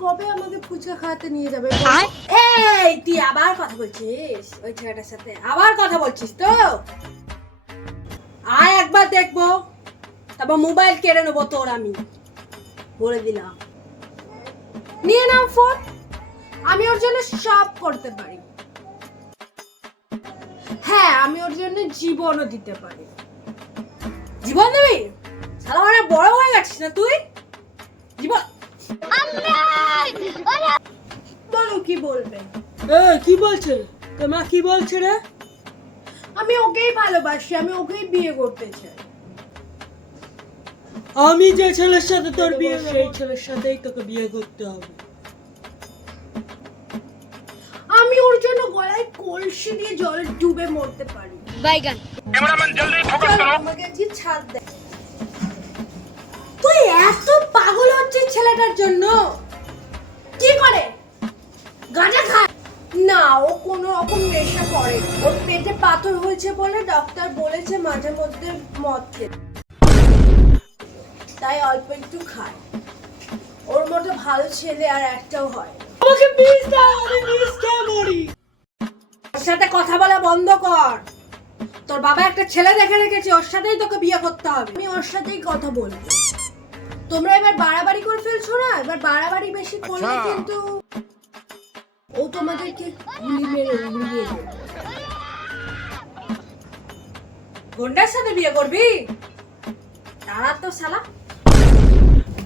কবে আমাকে ফুচকা খাওয়াতে নিয়ে যাবে? এই তুই আবার কথা বলছিস ওই ছেলেটার সাথে? আবার কথা বলছিস তো? আয় একবার দেখবো, তারপর মোবাইল কেড়ে নেবো তোর, আমি বলে দিলাম। নিয়ে নাও ফোন, আমি ওর জন্য সব করতে পারি। হ্যাঁ, আমি ওর জন্য জীবনও দিতে পারি। জীবন দিবি? শালা অনেক বড় হয়ে গেছিস না তুই? জীবন বলো, কি বলবে? কি বলছে তোমা? কি বলছে রে? আমি ওকেই ভালোবাসি, আমি ওকেই বিয়ে করতে চাই। আমি যে ছেলের সাথে তোর বিয়ে, সেই ছেলের সাথেই তোকে বিয়ে করতে হবে। আমি ওর জন্য গলায় কলসি দিয়ে জল ডুবে মরতে পারি। বাইগান कैमरामैन जल्दी फोकस करो। আমাকে জি ছাড় দে। তুই এত পাগল হচ্ছিস ছেলেটার জন্য? কি করে? গাঁজা খায় না, ও কোনো রকম নেশা করে। ওর পেটে পাথর হয়েছে বলে ডাক্তার বলেছে মাঝে মধ্যে মদ খেতে, তাই অল্প একটু খায়। ওর মতো ভালো ছেলে আর একটাও হয় না। আমাকে বিষ দাও, আমি বিষ খেয়ে মরি। ওর সাথে কথা বলা বন্ধ কর। তোর বাবা একটা ছেলে দেখে রেখেছে, ওর সাথেই তোকে বিয়ে করতে হবে। আমি ওর সাথেই কথা বলবো। তোমরা এবার বাড়াবাড়ি করে ফেলছো না? এবার বাড়াবাড়ি বেশি করলে কিন্তু ও তোমাদেরকে গুলি মেরে উড়িয়ে দেবে। গন্ডার সাথে বিয়ে করবি? তারা তো শালা